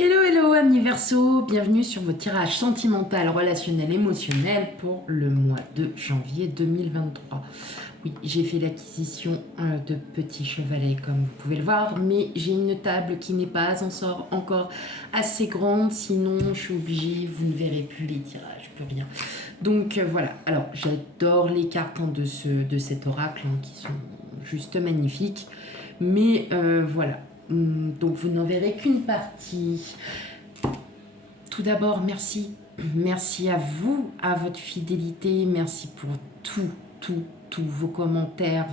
Hello, hello, amis Verseau, bienvenue sur votre tirage sentimental, relationnel, émotionnel pour le mois de janvier 2023. Oui, j'ai fait l'acquisition de petits chevalets comme vous pouvez le voir, mais j'ai une table qui n'est pas encore assez grande, sinon je suis obligée, vous ne verrez plus les tirages, plus rien. Donc voilà, alors j'adore les cartes de cet oracle qui sont juste magnifiques, mais voilà. Donc vous n'en verrez qu'une partie. Tout d'abord, merci. Merci à vous, à votre fidélité. Merci pour tous vos commentaires,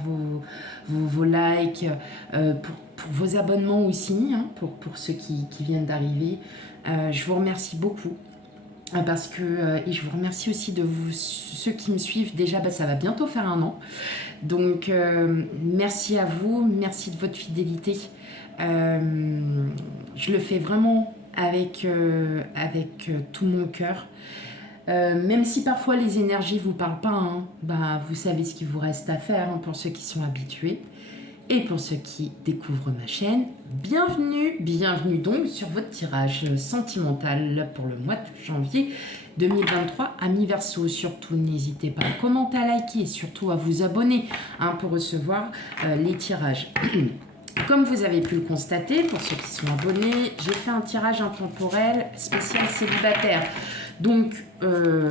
vos likes, pour vos abonnements aussi, hein, pour ceux qui viennent d'arriver. Je vous remercie beaucoup. Parce que, et je vous remercie aussi de vous, ceux qui me suivent. Déjà, ça va bientôt faire 1 an. Donc, merci à vous. Merci de votre fidélité. Je le fais vraiment avec tout mon cœur. Même si parfois les énergies vous parlent pas, hein, vous savez ce qu'il vous reste à faire, hein, pour ceux qui sont habitués. Et pour ceux qui découvrent ma chaîne, bienvenue donc sur votre tirage sentimental pour le mois de janvier 2023. Amis Verseau, surtout n'hésitez pas à commenter, à liker et surtout à vous abonner, hein, pour recevoir les tirages. Comme vous avez pu le constater, pour ceux qui sont abonnés, j'ai fait un tirage intemporel spécial célibataire. Donc, je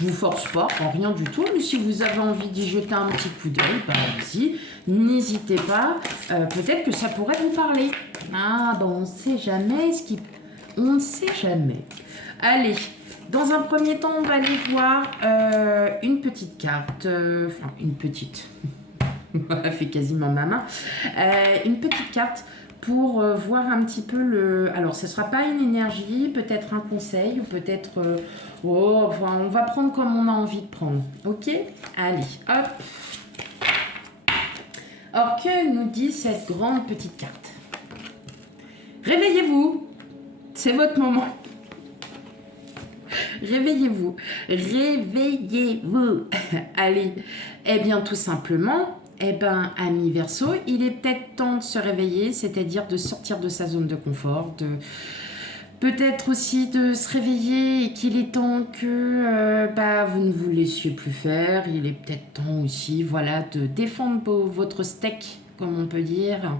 vous force pas, en rien du tout, mais si vous avez envie d'y jeter un petit coup d'œil, allez-y, n'hésitez pas, peut-être que ça pourrait vous parler. On ne sait jamais on ne sait jamais. Allez, dans un premier temps, on va aller voir une petite carte, enfin une petite... Elle fait quasiment ma main. Une petite carte pour voir un petit peu le... Alors, ce ne sera pas une énergie, peut-être un conseil, ou peut-être... on va prendre comme on a envie de prendre. Ok? Allez, hop. Alors, que nous dit cette grande petite carte? Réveillez-vous. C'est votre moment. Réveillez-vous. Réveillez-vous. Allez. Eh bien, tout simplement... amis Verseau, il est peut-être temps de se réveiller, c'est-à-dire de sortir de sa zone de confort, peut-être aussi de se réveiller et qu'il est temps que vous ne vous laissiez plus faire. Il est peut-être temps aussi, voilà, de défendre votre steak, comme on peut dire.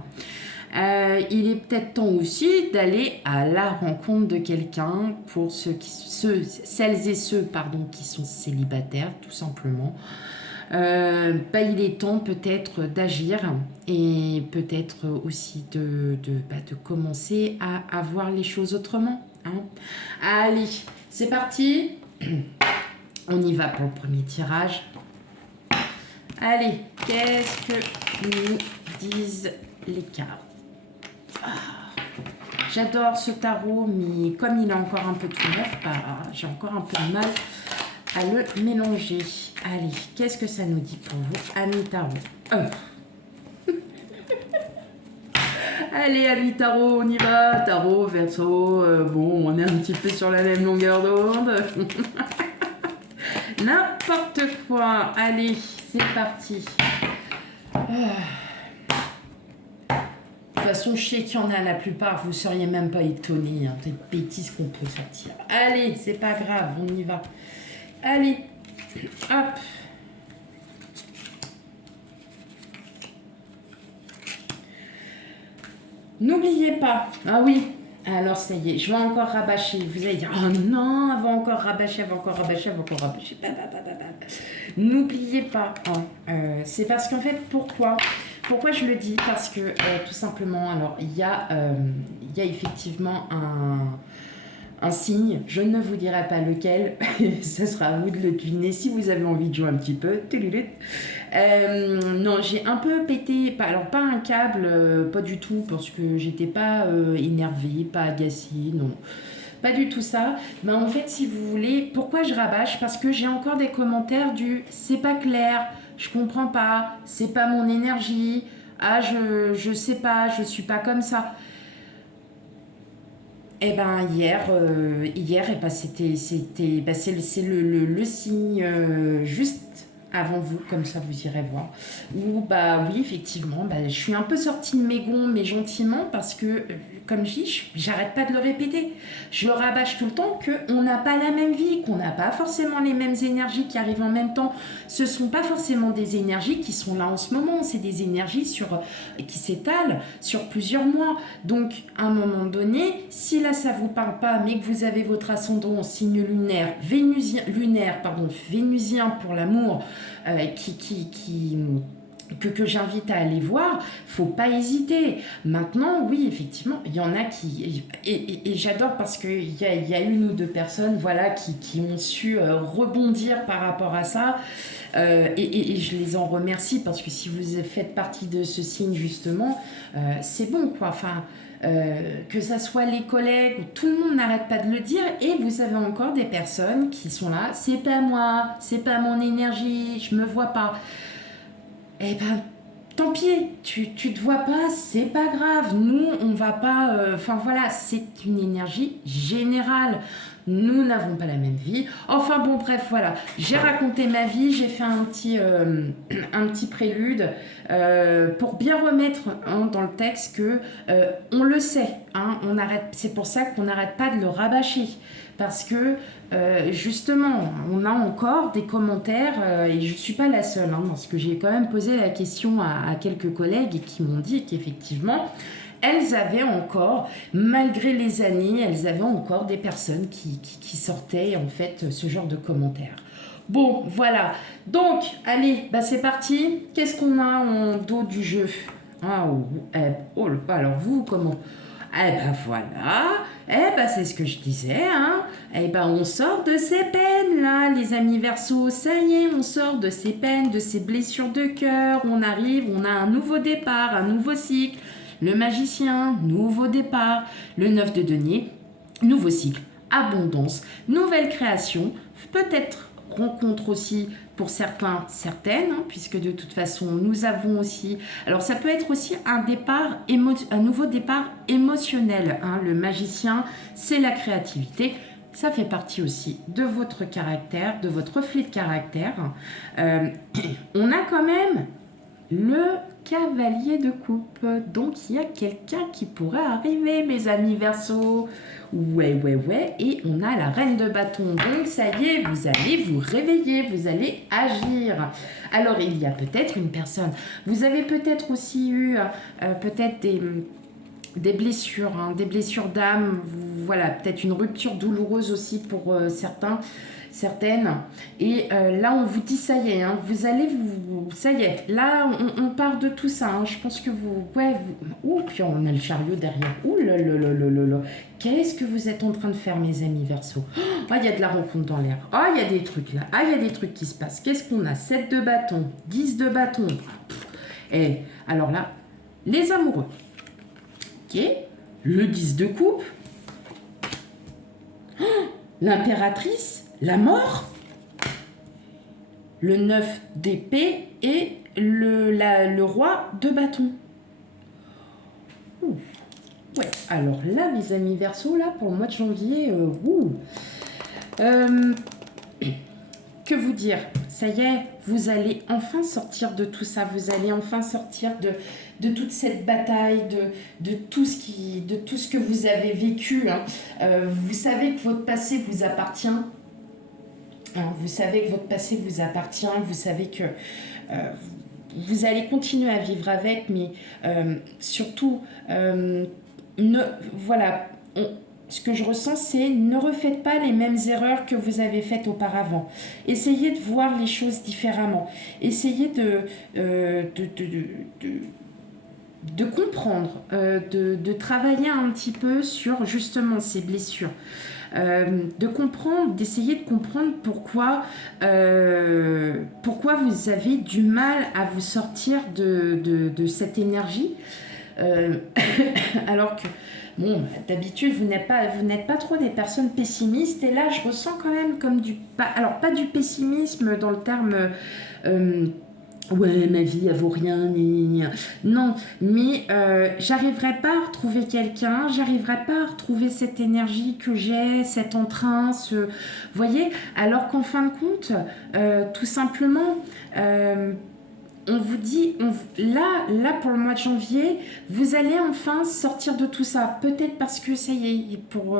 Il est peut-être temps aussi d'aller à la rencontre de quelqu'un pour celles et ceux qui sont célibataires, tout simplement. Il est temps peut-être d'agir et peut-être aussi de commencer à voir les choses autrement, hein. Allez, c'est parti. On y va pour le premier tirage. Allez, qu'est-ce que nous disent les cartes? J'adore ce tarot, mais comme il est encore un peu tout neuf, j'ai encore un peu de mal à le mélanger. Allez, qu'est-ce que ça nous dit pour vous, amis tarot? Allez, amis tarot, on y va. Tarot, Verseau, on est un petit peu sur la même longueur d'onde. N'importe quoi. Allez, c'est parti. De toute façon, je sais qu'il y en a la plupart, vous ne seriez même pas étonnés, hein, des bêtises qu'on peut sortir. Allez, c'est pas grave, on y va. Allez, hop. N'oubliez pas. Ah oui, alors ça y est, je vais encore rabâcher. Vous allez dire, oh non, elle va encore rabâcher, elle va encore rabâcher, elle va encore rabâcher. N'oubliez pas. C'est parce qu'en fait, pourquoi je le dis? Parce que tout simplement, alors il y a effectivement un signe, je ne vous dirai pas lequel, ce sera à vous de le deviner si vous avez envie de jouer un petit peu. Non, j'ai un peu pété, pas un câble, pas du tout, parce que j'étais pas énervée, pas agacée, non. Pas du tout ça. Mais en fait, si vous voulez, pourquoi je rabâche? Parce que j'ai encore des commentaires du « c'est pas clair, je comprends pas, c'est pas mon énergie, je sais pas, je suis pas comme ça ». Hier, c'est le signe juste avant vous, comme ça vous irez voir. Où oui, effectivement, je suis un peu sortie de mes gonds, mais gentiment, parce que comme je dis, j'arrête pas de le répéter. Je le rabâche tout le temps qu'on n'a pas la même vie, qu'on n'a pas forcément les mêmes énergies qui arrivent en même temps. Ce ne sont pas forcément des énergies qui sont là en ce moment, c'est des énergies qui s'étalent sur plusieurs mois. Donc, à un moment donné, si là, ça ne vous parle pas, mais que vous avez votre ascendant en signe lunaire, vénusien pour l'amour, que j'invite à aller voir, faut pas hésiter. Maintenant, oui, effectivement, il y en a qui... Et j'adore parce qu'il y a une ou deux personnes voilà, qui ont su rebondir par rapport à ça. Et je les en remercie parce que si vous faites partie de ce signe, justement, c'est bon, quoi. Enfin... que ça soit les collègues, tout le monde n'arrête pas de le dire, et vous avez encore des personnes qui sont là, c'est pas moi, c'est pas mon énergie, je me vois pas. Eh ben, tant pis, tu te vois pas, c'est pas grave. Nous, on va pas. Enfin voilà, c'est une énergie générale. Nous n'avons pas la même vie. Enfin bon, bref, voilà. J'ai raconté ma vie, j'ai fait un petit prélude pour bien remettre dans le texte que on le sait. On arrête. C'est pour ça qu'on n'arrête pas de le rabâcher. Parce que justement, on a encore des commentaires, et je ne suis pas la seule, parce que j'ai quand même posé la question à quelques collègues qui m'ont dit qu'effectivement, elles avaient encore, malgré les années, elles avaient encore des personnes qui sortaient en fait ce genre de commentaires. Bon, voilà. Donc, allez, c'est parti. Qu'est-ce qu'on a en dos du jeu? Alors vous, comment? Voilà, c'est ce que je disais, on sort de ces peines là, les amis Verseaux, ça y est, on sort de ces peines, de ces blessures de cœur, on arrive, on a un nouveau départ, un nouveau cycle, le magicien, nouveau départ, le 9 de denier, nouveau cycle, abondance, nouvelle création, peut-être rencontre aussi pour certains, certaines, puisque de toute façon, nous avons aussi... Alors, ça peut être aussi un nouveau départ émotionnel. Le magicien, c'est la créativité. Ça fait partie aussi de votre caractère, de votre reflet de caractère. On a quand même le cavalier de coupe. Donc, il y a quelqu'un qui pourrait arriver, mes amis Verseaux. Ouais. Et on a la reine de bâton. Donc, ça y est, vous allez vous réveiller, vous allez agir. Alors, il y a peut-être une personne. Vous avez peut-être aussi eu peut-être des blessures, des blessures d'âme. Voilà, peut-être une rupture douloureuse aussi pour certaines. Et là, on vous dit, ça y est, vous allez ça y est, là, on part de tout ça. Je pense que puis on a le chariot derrière. Ouh là là là là là là. Qu'est-ce que vous êtes en train de faire, mes amis Verseaux? Il y a de la rencontre dans l'air. Il y a des trucs là. Il y a des trucs qui se passent. Qu'est-ce qu'on a? 7 de bâton, 10 de bâton. Et alors là, les amoureux. Ok, le 10 de coupe. L'impératrice. La mort, le 9 d'épée et le roi de bâton. Ouais, alors là, mes amis Verseaux, là, pour le mois de janvier, que vous dire? Ça y est, vous allez enfin sortir de tout ça, vous allez enfin sortir de toute cette bataille, de tout ce que vous avez vécu. Vous savez que votre passé vous appartient. Vous savez que votre passé vous appartient, vous savez que vous allez continuer à vivre avec, mais surtout, ce que je ressens, c'est ne refaites pas les mêmes erreurs que vous avez faites auparavant. Essayez de voir les choses différemment. Essayez de comprendre, de travailler un petit peu sur justement ces blessures. D'essayer de comprendre pourquoi vous avez du mal à vous sortir de cette énergie, alors que d'habitude vous n'êtes pas trop des personnes pessimistes, et là je ressens quand même comme alors pas du pessimisme dans le terme ouais, ma vie, elle vaut rien, non, mais j'arriverai pas à retrouver quelqu'un, j'arriverai pas à retrouver cette énergie que j'ai, cet entrain, vous voyez, alors qu'en fin de compte, tout simplement, on vous dit, là, pour le mois de janvier, vous allez enfin sortir de tout ça. Peut-être parce que ça y est, pour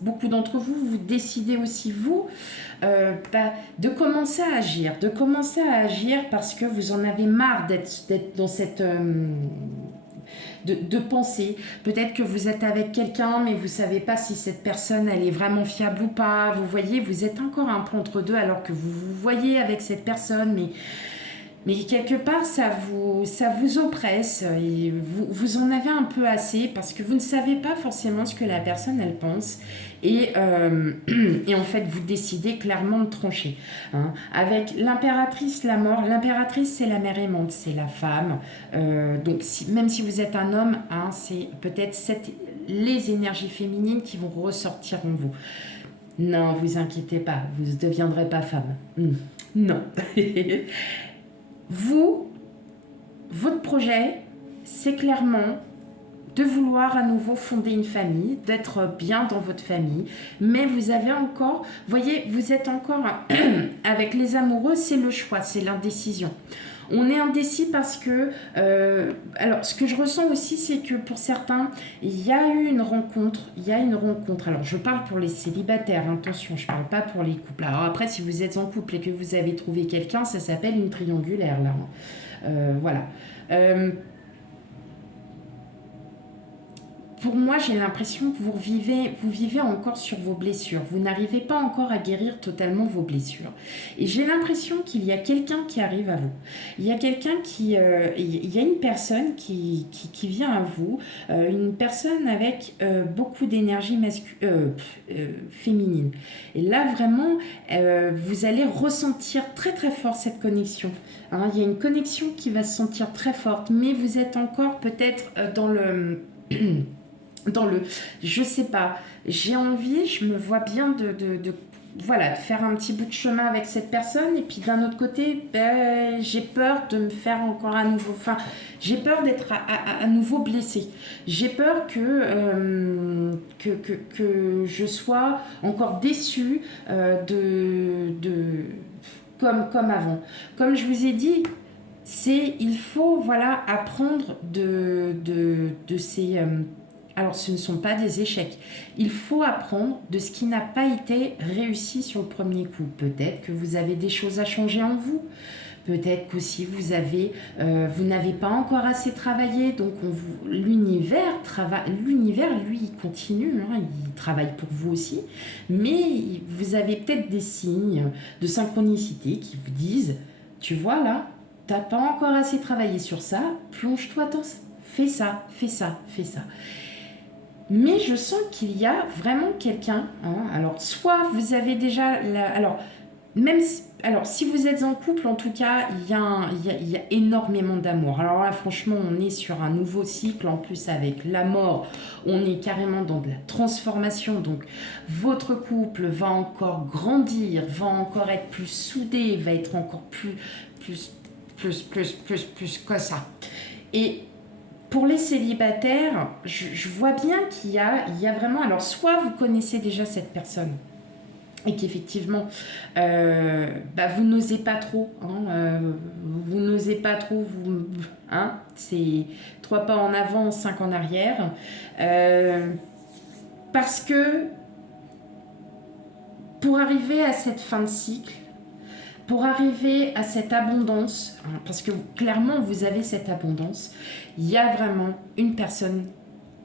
beaucoup d'entre vous, vous décidez aussi, vous, de commencer à agir. De commencer à agir parce que vous en avez marre d'être dans cette... de penser. Peut-être que vous êtes avec quelqu'un, mais vous ne savez pas si cette personne, elle est vraiment fiable ou pas. Vous voyez, vous êtes encore un peu entre deux alors que vous vous voyez avec cette personne, mais quelque part, ça vous oppresse et vous en avez un peu assez parce que vous ne savez pas forcément ce que la personne, elle pense. Et en fait, vous décidez clairement de trancher. Hein. Avec l'impératrice, la mort, l'impératrice, c'est la mère aimante, c'est la femme. Donc, même si vous êtes un homme, hein, c'est peut-être les énergies féminines qui vont ressortir en vous. Non, vous inquiétez pas, vous ne deviendrez pas femme. Non. Votre projet, c'est clairement de vouloir à nouveau fonder une famille, d'être bien dans votre famille, mais vous avez encore, voyez, vous êtes encore avec les amoureux, c'est le choix, c'est l'indécision. On est indécis parce que, alors ce que je ressens aussi, c'est que pour certains, il y a eu une rencontre, alors je parle pour les célibataires, attention, je parle pas pour les couples. Alors après, si vous êtes en couple et que vous avez trouvé quelqu'un, ça s'appelle une triangulaire, là. Voilà. Pour moi, j'ai l'impression que vous vivez encore sur vos blessures. Vous n'arrivez pas encore à guérir totalement vos blessures. Et j'ai l'impression qu'il y a quelqu'un qui arrive à vous. Il y a il y a une personne qui vient à vous, une personne avec beaucoup d'énergie féminine. Et là, vraiment, vous allez ressentir très très fort cette connexion. Hein, il y a une connexion qui va se sentir très forte, mais vous êtes encore peut-être dans le... je sais pas, j'ai envie, je me vois bien de faire un petit bout de chemin avec cette personne, et puis d'un autre côté, j'ai peur de me faire encore à nouveau, j'ai peur d'être à nouveau blessée, j'ai peur que je sois encore déçue comme avant. Comme je vous ai dit, il faut apprendre de ces... alors, ce ne sont pas des échecs. Il faut apprendre de ce qui n'a pas été réussi sur le premier coup. Peut-être que vous avez des choses à changer en vous. Peut-être qu'aussi vous n'avez pas encore assez travaillé. Donc, l'univers, lui, il continue. Hein, il travaille pour vous aussi. Mais vous avez peut-être des signes de synchronicité qui vous disent, tu vois là, tu n'as pas encore assez travaillé sur ça. Plonge-toi dans ça. Fais ça, fais ça, fais ça. Mais je sens qu'il y a vraiment quelqu'un, hein, alors soit vous avez déjà, si vous êtes en couple, en tout cas, il y a énormément d'amour. Alors là, franchement, on est sur un nouveau cycle, en plus avec la mort, on est carrément dans de la transformation, donc votre couple va encore grandir, va encore être plus soudé, va être encore plus que ça. Et pour les célibataires, je vois bien qu'il y a vraiment... Alors, soit vous connaissez déjà cette personne et qu'effectivement, vous n'osez pas trop. Vous n'osez pas trop. C'est 3 pas en avant, 5 en arrière. Parce que pour arriver à cette fin de cycle, pour arriver à cette abondance, parce que clairement vous avez cette abondance, il y a vraiment une personne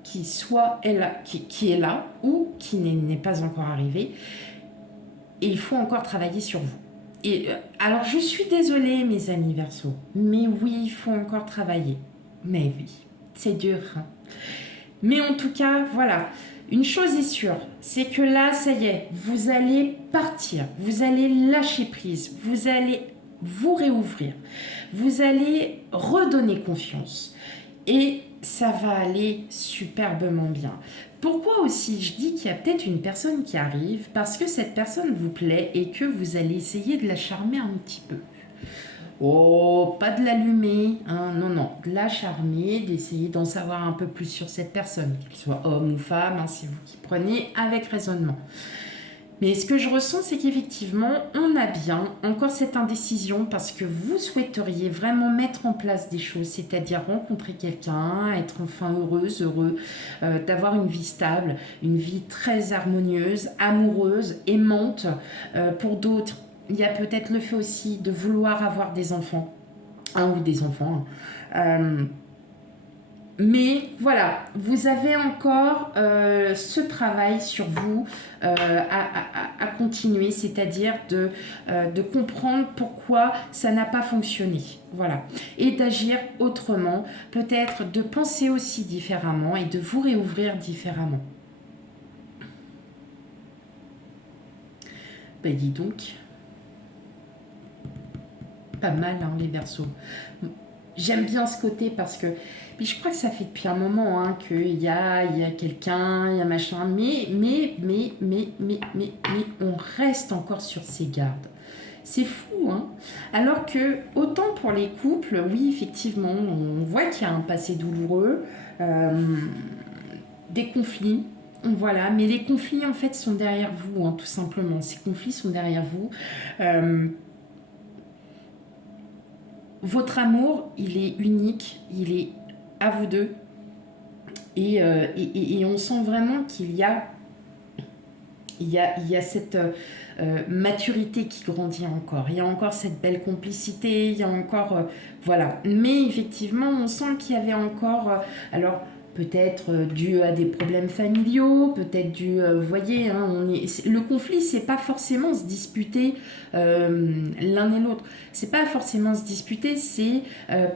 qui soit est là, qui est là ou qui n'est pas encore arrivée, et il faut encore travailler sur vous. Et alors je suis désolée mes amis Verseau, mais oui, il faut encore travailler. Mais oui, c'est dur. Hein. Mais en tout cas, voilà. Une chose est sûre, c'est que là, ça y est, vous allez partir, vous allez lâcher prise, vous allez vous réouvrir, vous allez redonner confiance et ça va aller superbement bien. Pourquoi aussi je dis qu'il y a peut-être une personne qui arrive? Parce que cette personne vous plaît et que vous allez essayer de la charmer un petit peu. Oh, pas de l'allumer, hein, non, de la charmer, d'essayer d'en savoir un peu plus sur cette personne, qu'elle soit homme ou femme, hein, c'est vous qui prenez avec raisonnement. Mais ce que je ressens, c'est qu'effectivement, on a bien encore cette indécision parce que vous souhaiteriez vraiment mettre en place des choses, c'est-à-dire rencontrer quelqu'un, être enfin heureuse, heureux, d'avoir une vie stable, une vie très harmonieuse, amoureuse, aimante. Pour d'autres, il y a peut-être le fait aussi de vouloir avoir des enfants, un ou des enfants. Mais voilà, vous avez encore ce travail sur vous à continuer, c'est-à-dire de comprendre pourquoi ça n'a pas fonctionné. Voilà. Et d'agir autrement, peut-être de penser aussi différemment et de vous réouvrir différemment. Ben dis donc, pas mal hein, les Verseaux. J'aime bien ce côté parce que puis je crois que ça fait depuis un moment hein, qu'il y a quelqu'un, il y a machin, mais on reste encore sur ses gardes. C'est fou, hein. Alors que, autant pour les couples, oui, effectivement, on voit qu'il y a un passé douloureux, des conflits, voilà, mais les conflits, en fait, sont derrière vous, hein, tout simplement. Ces conflits sont derrière vous. Votre amour, il est unique, il est à vous deux. Et on sent vraiment qu'il y a cette maturité qui grandit encore. Il y a encore cette belle complicité, il y a encore... voilà. Mais effectivement, on sent qu'il y avait encore... alors, peut-être dû à des problèmes familiaux, peut-être dû... vous voyez, hein, le conflit, c'est pas forcément se disputer l'un et l'autre. C'est pas forcément se disputer, c'est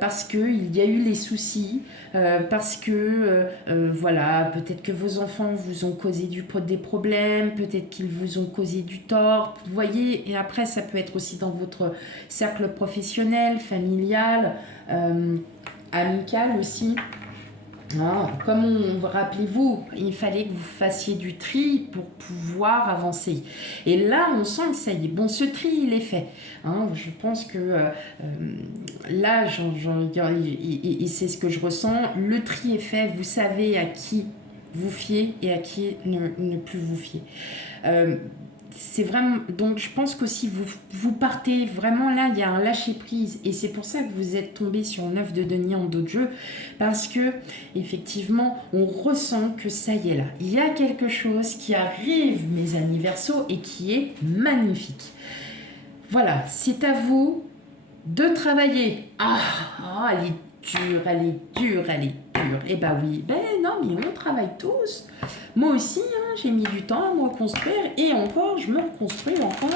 parce qu'il y a eu les soucis, parce que, voilà, peut-être que vos enfants vous ont causé des problèmes, peut-être qu'ils vous ont causé du tort, vous voyez, et après, ça peut être aussi dans votre cercle professionnel, familial, amical aussi. Ah, rappelez-vous, il fallait que vous fassiez du tri pour pouvoir avancer. Et là, on sent que ça y est. Bon, ce tri, il est fait. Hein, je pense que là, et c'est ce que je ressens, le tri est fait. Vous savez à qui vous fier et à qui ne plus vous fier. C'est vraiment, donc je pense qu'aussi vous partez vraiment là, il y a un lâcher prise et c'est pour ça que vous êtes tombé sur 9 de denier en dos de jeu parce que effectivement on ressent que ça y est là, il y a quelque chose qui arrive mes amis Verseaux et qui est magnifique. Voilà, c'est à vous de travailler. Elle est dure, elle est dure, elle est dure. Eh ben oui, ben non mais on travaille tous. Moi aussi, hein, j'ai mis du temps à me reconstruire et encore, je me reconstruis encore.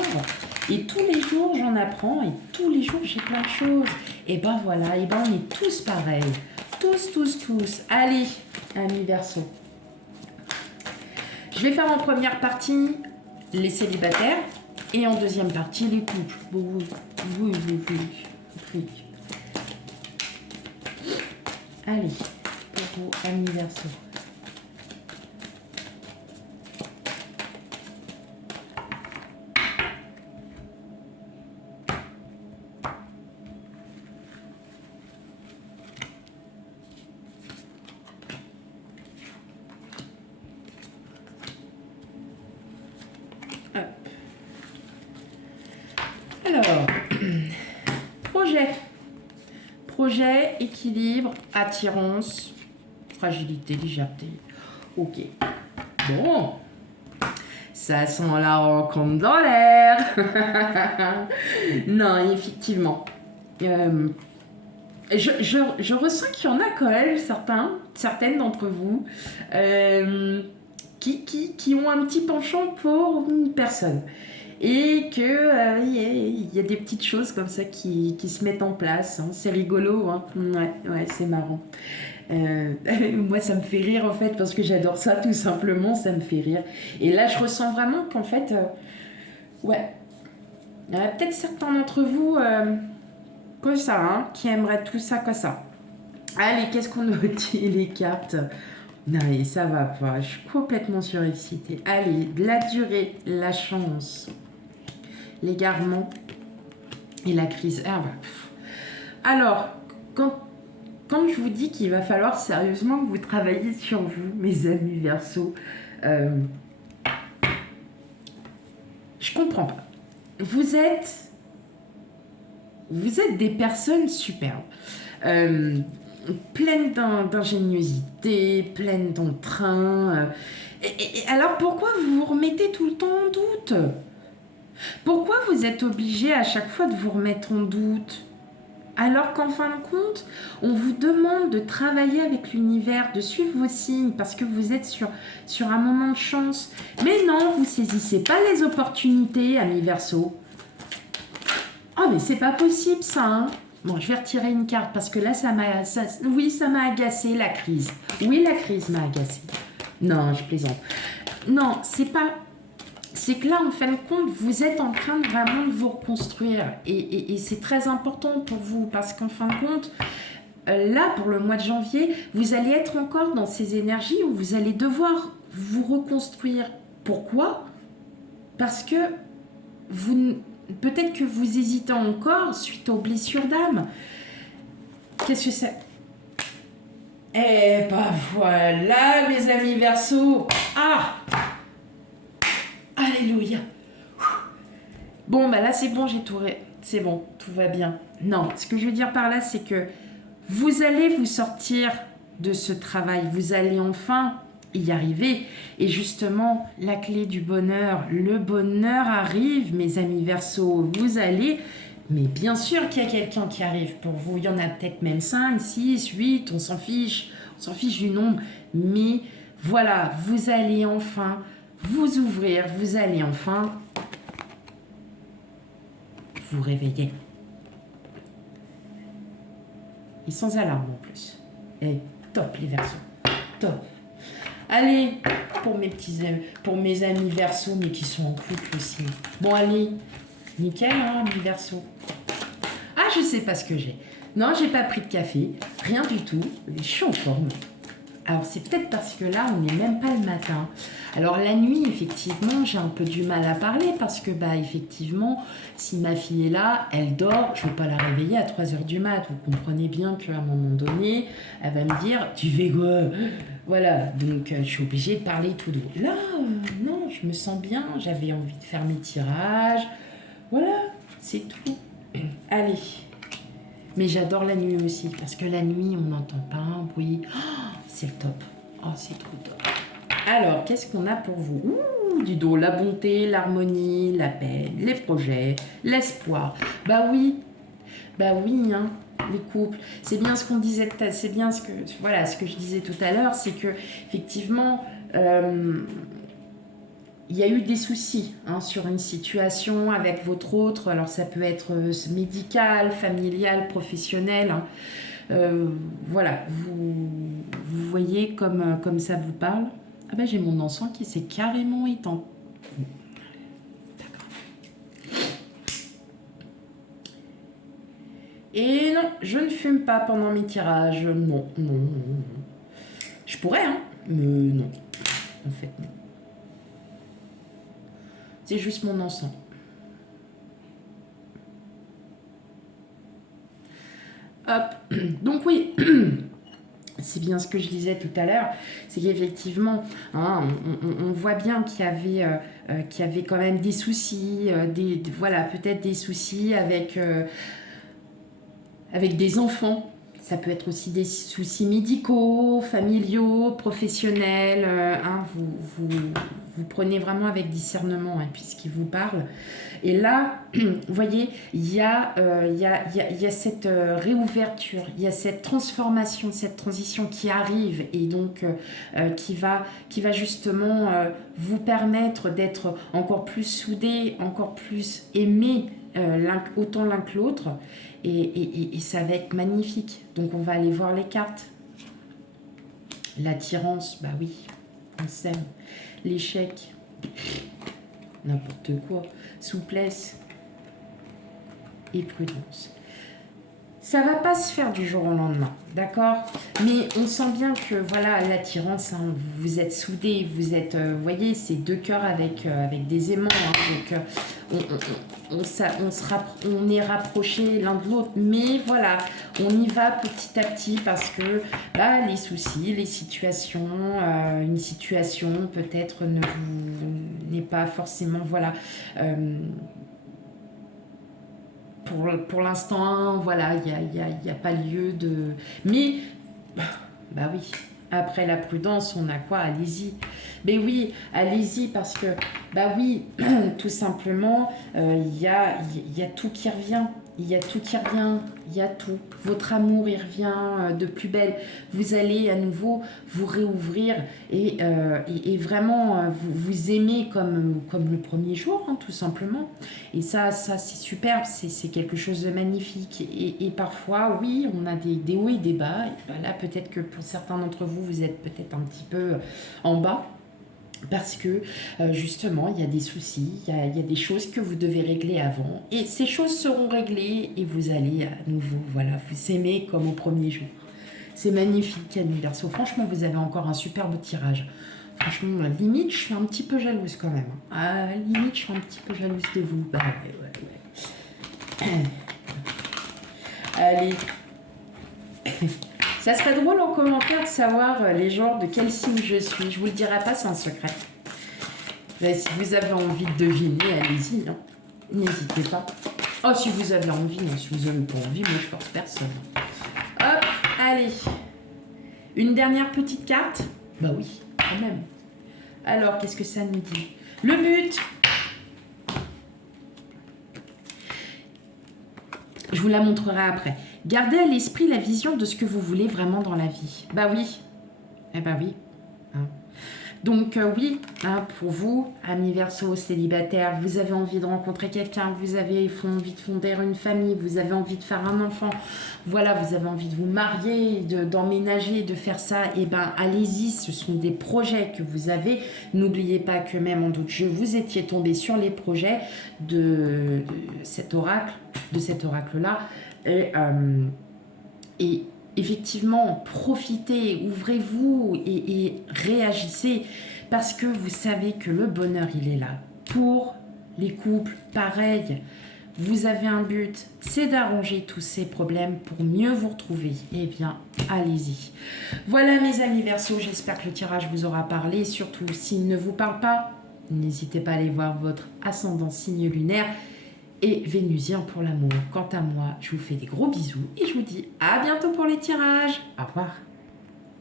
Et tous les jours, j'en apprends et tous les jours, j'ai plein de choses. Et ben voilà, et ben on est tous pareils. Tous. Allez, amis Verseaux. Je vais faire en première partie les célibataires et en deuxième partie les couples. Oui. Allez, pour vous, amis Verseaux. Alors, projet, équilibre, attirance, fragilité, légèreté. Ok. Bon, ça sent la rencontre dans l'air. Non, effectivement. Je ressens qu'il y en a quand même certaines d'entre vous qui ont un petit penchant pour une personne. Et que y a des petites choses comme ça qui se mettent en place. Hein. C'est rigolo, hein. Ouais, c'est marrant. Moi, ça me fait rire en fait parce que j'adore ça, tout simplement, ça me fait rire. Et là, je ressens vraiment qu'en fait, ouais, il y en a peut-être certains d'entre vous que ça, hein, qui aimeraient tout ça que ça. Allez, qu'est-ce qu'on nous dit les cartes? Non, mais ça va pas, je suis complètement surexcitée. Allez, de la durée, la chance, l'égarement et la crise. Alors, quand je vous dis qu'il va falloir sérieusement que vous travailliez sur vous, mes amis Verseaux, Je comprends pas. Vous êtes des personnes superbes, pleines d'ingéniosité, pleines d'entrain. Et alors pourquoi vous vous remettez tout le temps en doute? Pourquoi vous êtes obligé à chaque fois de vous remettre en doute? Alors qu'en fin de compte, on vous demande de travailler avec l'univers, de suivre vos signes parce que vous êtes sur un moment de chance. Mais non, vous saisissez pas les opportunités, amis Verseau. Oh, mais c'est pas possible ça, hein. Bon, je vais retirer une carte parce que là, ça m'a agacé, la crise. Oui, la crise m'a agacé. Non, je plaisante. Non, c'est pas... C'est que là, en fin de compte, vous êtes en train de vraiment de vous reconstruire. Et c'est très important pour vous parce qu'en fin de compte, là, pour le mois de janvier, vous allez être encore dans ces énergies où vous allez devoir vous reconstruire. Pourquoi? Parce que peut-être que vous hésitez encore suite aux blessures d'âme. Qu'est-ce que c'est? Eh ben voilà, mes amis Verseau. Ah! Alléluia. Bon, bah là, c'est bon, j'ai tout... C'est bon, tout va bien. Non, ce que je veux dire par là, c'est que vous allez vous sortir de ce travail. Vous allez enfin y arriver. Et justement, la clé du bonheur, le bonheur arrive, mes amis Verseau. Vous allez... Mais bien sûr qu'il y a quelqu'un qui arrive pour vous. Il y en a peut-être même 5, 6, 8, on s'en fiche. On s'en fiche du nombre. Mais voilà, vous allez enfin vous ouvrir. Vous allez enfin vous réveiller. Et sans alarme en plus. Et top les Verseaux. Top. Allez, pour mes amis Verseaux, mais qui sont en couple aussi. Bon, allez. Nickel, hein, amis Verseaux. Ah, je sais pas ce que j'ai. Non, j'ai pas pris de café. Rien du tout. Je suis en forme. Alors, c'est peut-être parce que là, on n'est même pas le matin. Alors, la nuit, effectivement, j'ai un peu du mal à parler parce que, bah, effectivement, si ma fille est là, elle dort, je ne vais pas la réveiller à 3h du mat. Vous comprenez bien qu'à un moment donné, elle va me dire « Tu fais quoi ?» Voilà, donc je suis obligée de parler tout doux. Là, non, je me sens bien, j'avais envie de faire mes tirages. Voilà, c'est tout. Allez. Mais j'adore la nuit aussi, parce que la nuit, on n'entend pas un bruit. Oh, c'est le top. Oh, c'est trop top. Alors, qu'est-ce qu'on a pour vous? Ouh, dis donc, la bonté, l'harmonie, la paix, les projets, l'espoir. Bah oui, hein, les couples. C'est bien ce qu'on disait, c'est bien ce que, voilà, ce que je disais tout à l'heure, c'est que, effectivement, il y a eu des soucis hein, sur une situation avec votre autre. Alors, ça peut être médical, familial, professionnel. Hein. Voilà, vous voyez comme ça vous parle. Ah ben, j'ai mon encens qui s'est carrément éteint. D'accord. Et non, je ne fume pas pendant mes tirages. Non. Je pourrais, hein, mais non. En fait, non. C'est juste mon encens. Hop. Donc oui, c'est bien ce que je disais tout à l'heure, c'est qu'effectivement, hein, on voit bien qu'il y avait quand même des soucis, voilà, peut-être des soucis avec des enfants. Ça peut être aussi des soucis médicaux, familiaux, professionnels. Hein, vous prenez vraiment avec discernement hein, puisqu'il vous parle. Et là, vous voyez, il y a cette réouverture, il y a cette transformation, cette transition qui arrive et donc qui va justement vous permettre d'être encore plus soudés, encore plus aimés autant l'un que l'autre. Et ça va être magnifique. Donc, on va aller voir les cartes. L'attirance, bah oui, on s'aime. L'échec, n'importe quoi. Souplesse et prudence. Ça va pas se faire du jour au lendemain, d'accord? Mais on sent bien que, voilà, l'attirance, hein, vous êtes soudés, vous êtes, vous voyez, c'est deux cœurs avec des aimants, hein, donc on est rapprochés l'un de l'autre, mais voilà, on y va petit à petit parce que bah, les soucis, les situations, une situation peut-être n'est pas forcément, voilà, pour l'instant, voilà, il y a pas lieu de... Mais, bah oui, après la prudence, on a quoi? Allez-y. Mais oui, allez-y parce que, bah oui, tout simplement, il y a tout qui revient. Il y a tout qui revient, il y a tout. Votre amour, il revient de plus belle. Vous allez à nouveau vous réouvrir et vraiment vous aimer comme le premier jour, hein, tout simplement. Et ça c'est superbe, c'est quelque chose de magnifique. Et parfois, oui, on a des hauts et des bas. Et ben là, peut-être que pour certains d'entre vous, vous êtes peut-être un petit peu en bas. Parce que justement, il y a des soucis, il y a des choses que vous devez régler avant. Et ces choses seront réglées et vous allez à nouveau, voilà, vous aimer comme au premier jour. C'est magnifique, Camille Verseau. Franchement, vous avez encore un superbe tirage. Franchement, limite, je suis un petit peu jalouse quand même. Limite, je suis un petit peu jalouse de vous. Bah ouais. Allez. Ça serait drôle en commentaire de savoir les genres de quel signe je suis. Je vous le dirai pas, c'est un secret. Mais si vous avez envie de deviner, allez-y. Hein. N'hésitez pas. Oh, si vous avez envie, non, si vous avez pas envie, moi je force personne. Hop, allez. Une dernière petite carte? Bah oui, quand même. Alors, qu'est-ce que ça nous dit? Le but. Je vous la montrerai après. Gardez à l'esprit la vision de ce que vous voulez vraiment dans la vie. Bah oui. Eh bah oui. Hein. Donc oui, hein, pour vous, amis Verseau, célibataires, vous avez envie de rencontrer quelqu'un, vous avez envie de fonder une famille, vous avez envie de faire un enfant, voilà, vous avez envie de vous marier, d'emménager, de faire ça, et ben allez-y, ce sont des projets que vous avez. N'oubliez pas que même en doute, vous étiez tombé sur les projets de cet oracle-là, et effectivement, profitez, ouvrez-vous et réagissez parce que vous savez que le bonheur, il est là. Pour les couples, pareil, vous avez un but, c'est d'arranger tous ces problèmes pour mieux vous retrouver. Eh bien, allez-y. Voilà mes amis Verseau, j'espère que le tirage vous aura parlé. Surtout, s'il ne vous parle pas, n'hésitez pas à aller voir votre ascendant signe lunaire et Vénusien pour l'amour. Quant à moi, je vous fais des gros bisous et je vous dis à bientôt pour les tirages. Au revoir.